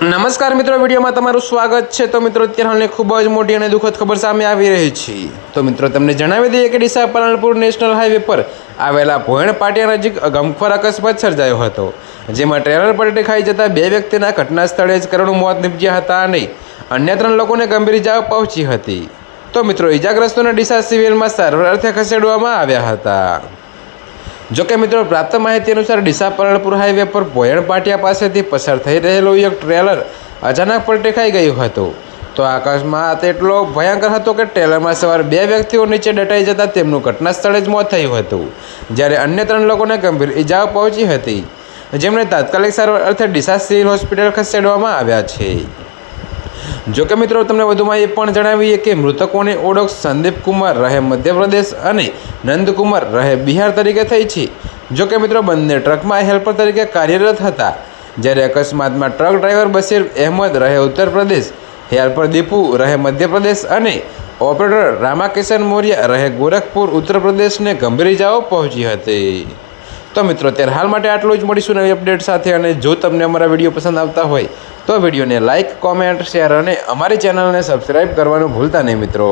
નમસ્કાર મિત્રો, વિડીયોમાં તમારું સ્વાગત છે। તો મિત્રો, અત્યારે હાલની ખૂબ જ મોટી અને દુઃખદ ખબર સામે આવી રહી છે। તો મિત્રો, તમને જણાવી દઈએ કે ડીસા પાલનપુર નેશનલ હાઈવે પર આવેલા ભોયણ પાટિયા નજીક ગમખ્વાર અકસ્માત સર્જાયો હતો, જેમાં ટ્રેલર પલટી ખાઈ જતા બે વ્યક્તિના ઘટના સ્થળે જ કરુણ મોત નીપજ્યા હતા અને અન્ય 3 લોકોને ગંભીર ઇજાઓ પહોંચી હતી। તો મિત્રો, ઇજાગ્રસ્તોને ડીસા સિવિલમાં સારવાર અર્થે ખસેડવામાં આવ્યા હતા। જોકે મિત્રો, પ્રાપ્ત માહિતી અનુસાર ડીસા પાલનપુર હાઈવે પર ભોયણ પાટિયા પાસેથી પસાર થઈ રહેલું એક ટ્રેલર અચાનક પલટી ખાઈ ગયું હતું। તો આ અકસ્માત એટલો ભયંકર હતો કે ટ્રેલરમાં સવાર 2 વ્યક્તિઓ નીચે દટાઈ જતા તેમનું ઘટના સ્થળે જ મોત થયું હતું, જ્યારે અન્ય 3 લોકોને ગંભીર ઇજાઓ પહોંચી હતી, જેમને તાત્કાલિક સારવાર અર્થે ડીસા સિવિલ હોસ્પિટલ ખસેડવામાં આવ્યા છે। જોકે મિત્રો, તમને વધુમાં એ પણ જણાવીએ કે મૃતકોની ઓળખ સંદીપ કુમાર રહે મધ્યપ્રદેશ અને નંદકુમાર રહે બિહાર તરીકે થઈ છે। જોકે મિત્રો, બંને ટ્રકમાં હેલ્પર તરીકે કાર્યરત હતા, જ્યારે અકસ્માતમાં ટ્રક ડ્રાઈવર બશીર અહેમદ રહે ઉત્તર પ્રદેશ, હેલ્પર દીપુ રહે મધ્યપ્રદેશ અને ઓપરેટર રામાકિશન મૌર્ય રહે ગોરખપુર ઉત્તર પ્રદેશને ગંભીર ઇજાઓ પહોંચી હતી। તો મિત્રો, અત્યારે હાલ માટે આટલું જ। મળીશું નવી અપડેટ સાથે, અને જો તમને અમારા વિડીયો પસંદ આવતા હોય તો વિડીયોને લાઇક, કોમેન્ટ, શેર અને અમારી ચેનલને સબસ્ક્રાઈબ કરવાનું ભૂલતા નહીં મિત્રો।